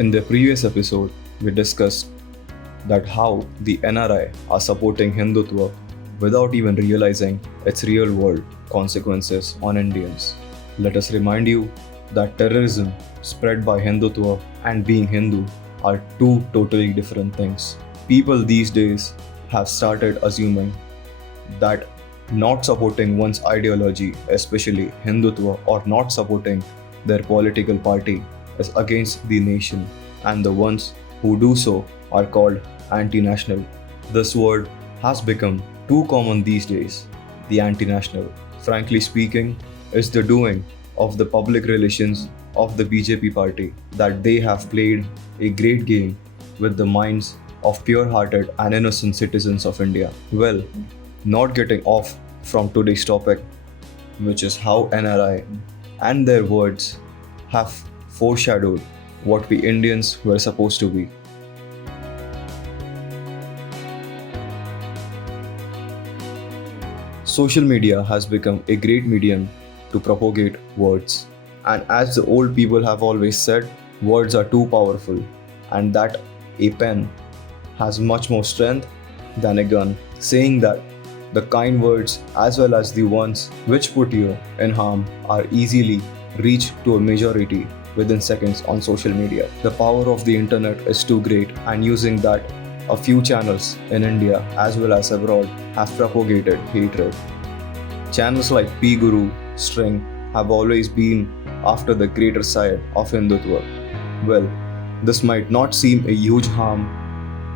In the previous episode, we discussed that how the NRI are supporting Hindutva without even realizing its real world consequences on Indians. Let us remind you that terrorism spread by Hindutva and being Hindu are two totally different things. People these days have started assuming that not supporting one's ideology, especially Hindutva, or not supporting their political party is against the nation, and the ones who do so are called anti national. This word has become too common these days. The anti national, frankly speaking, is the doing of the public relations of the BJP party that they have played a great game with the minds of pure hearted and innocent citizens of India. Well, not getting off from today's topic, which is how NRI and their words have foreshadowed what we Indians were supposed to be. Social media has become a great medium to propagate words. And as the old people have always said, words are too powerful, and that a pen has much more strength than a gun, saying that the kind words as well as the ones which put you in harm are easily reached to a majority within seconds on social media. The power of the internet is too great, and using that, a few channels in India as well as abroad have propagated hatred. Channels like P Guru, String have always been after the greater side of Hindutva. Well, this might not seem a huge harm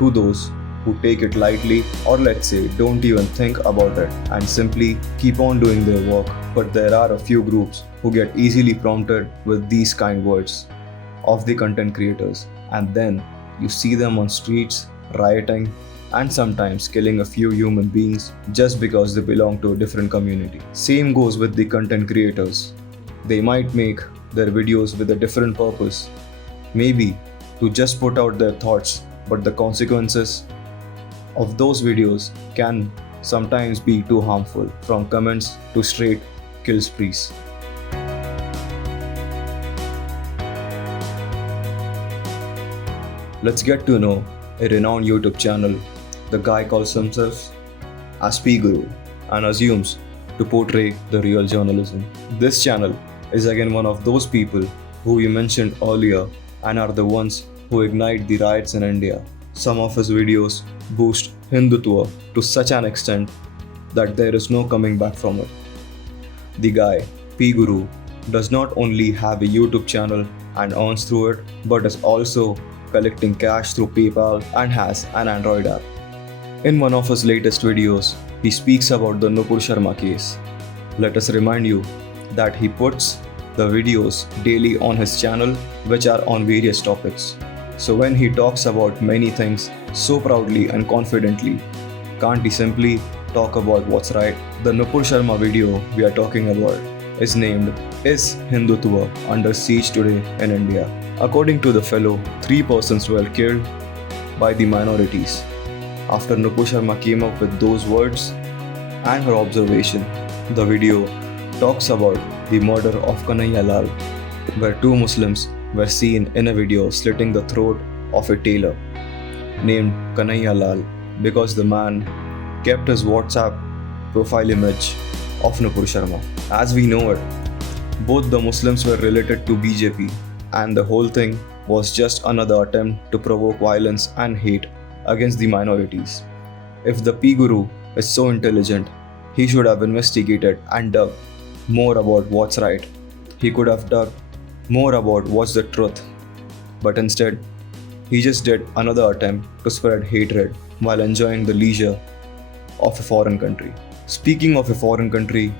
to those who take it lightly, or let's say don't even think about it and simply keep on doing their work, but there are a few groups who get easily prompted with these kind words of the content creators, and then you see them on streets rioting and sometimes killing a few human beings just because they belong to a different community. Same goes with the content creators. They might make their videos with a different purpose, maybe to just put out their thoughts, but the consequences of those videos can sometimes be too harmful, from comments to straight kill sprees. Let's get to know a renowned YouTube channel. The guy calls himself as P Guru and assumes to portray the real journalism. This channel is again one of those people who we mentioned earlier and are the ones who ignite the riots in India. Some of his videos boost Hindutva to such an extent that there is no coming back from it. The guy, P Guru, does not only have a YouTube channel and earns through it, but is also collecting cash through PayPal and has an Android app. In one of his latest videos, he speaks about the Nupur Sharma case. Let us remind you that he puts the videos daily on his channel, which are on various topics. So when he talks about many things so proudly and confidently, can't he simply talk about what's right? The Nupur Sharma video we are talking about is named "Is Hindutva Under Siege Today in India?" According to the fellow, 3 persons were killed by the minorities. After Nupur Sharma came up with those words and her observation, the video talks about the murder of Kanhaiya Lal, where 2 Muslims were seen in a video slitting the throat of a tailor named Kanhaiya Lal because the man kept his WhatsApp profile image of Nupur Sharma. As we know it, both the Muslims were related to BJP, and the whole thing was just another attempt to provoke violence and hate against the minorities. If the P Guru is so intelligent, he should have investigated and dug more about what's right. He could have dug more about what's the truth, but instead, he just did another attempt to spread hatred while enjoying the leisure of a foreign country. Speaking of a foreign country,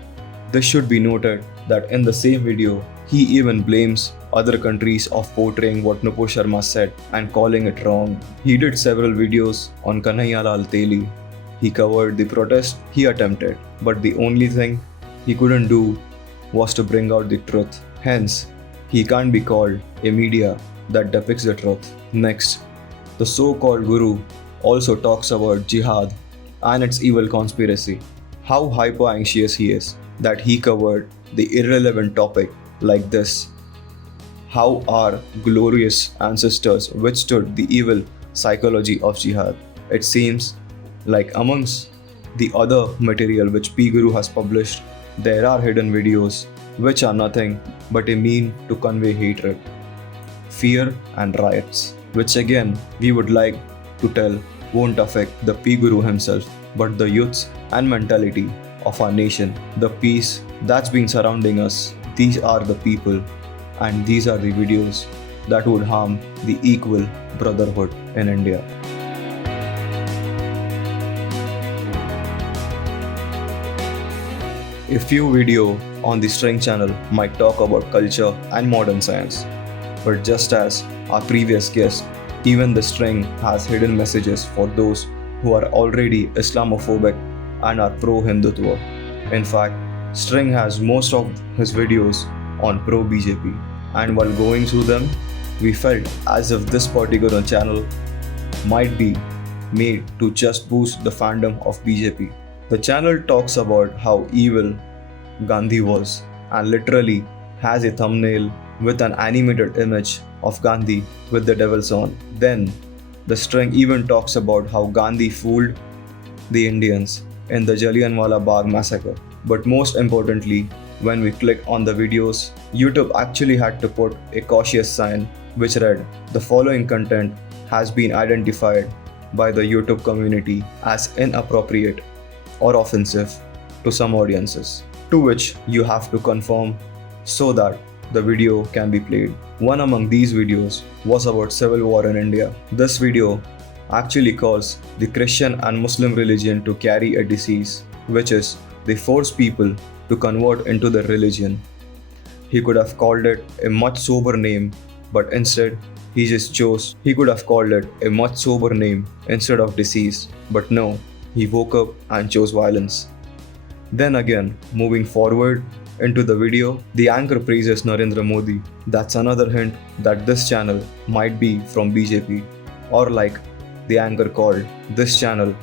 this should be noted that in the same video, he even blames other countries of portraying what Nupur Sharma said and calling it wrong. He did several videos on Kanhaiya Lal Teli. He covered the protest he attempted, but the only thing he couldn't do was to bring out the truth. Hence, he can't be called a media that depicts the truth. Next, the so-called guru also talks about jihad and its evil conspiracy. How hyper-anxious he is that he covered the irrelevant topic like this. how our glorious ancestors withstood the evil psychology of jihad. It seems like amongst the other material which P Guru has published, there are hidden videos which are nothing but a mean to convey hatred, fear, and riots, which again we would like to tell won't affect the P Guru himself, but the youths and mentality of our nation, the peace that's been surrounding us. These are the people and these are the videos that would harm the equal brotherhood in India. A few video on the String channel might talk about culture and modern science, but just as our previous guest, even the String has hidden messages for those who are already Islamophobic and are pro-Hindutva. In fact, String has most of his videos on pro-BJP, and while going through them, we felt as if this particular channel might be made to just boost the fandom of BJP. The channel talks about how evil Gandhi was and literally has a thumbnail with an animated image of Gandhi with the devil's on. Then, the String even talks about how Gandhi fooled the Indians in the Jallianwala Bagh massacre. But most importantly, when we click on the videos, YouTube actually had to put a cautious sign which read, "The following content has been identified by the YouTube community as inappropriate or offensive to some audiences," to which you have to confirm so that the video can be played. One among these videos was about civil war in India. This video actually calls the Christian and Muslim religion to carry a disease, which is they force people to convert into their religion. He could have called it a much sober name, but instead he could have called it a much sober name instead of disease, but no, he woke up and chose violence. Then again, moving forward into the video, the anchor praises Narendra Modi. That's another hint that this channel might be from BJP, or like the anchor called, this channel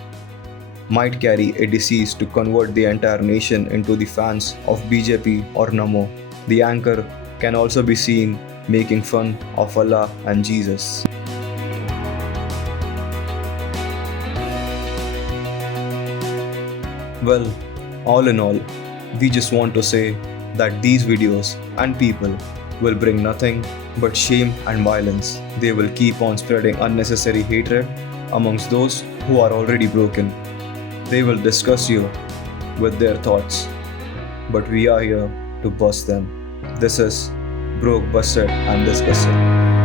might carry a disease to convert the entire nation into the fans of BJP or Namo. The anchor can also be seen making fun of Allah and Jesus. Well, all in all, we just want to say that these videos and people will bring nothing but shame and violence. They will keep on spreading unnecessary hatred amongst those who are already broken. They will discuss you with their thoughts, but we are here to bust them. This is Broke, Busted and Disgusted.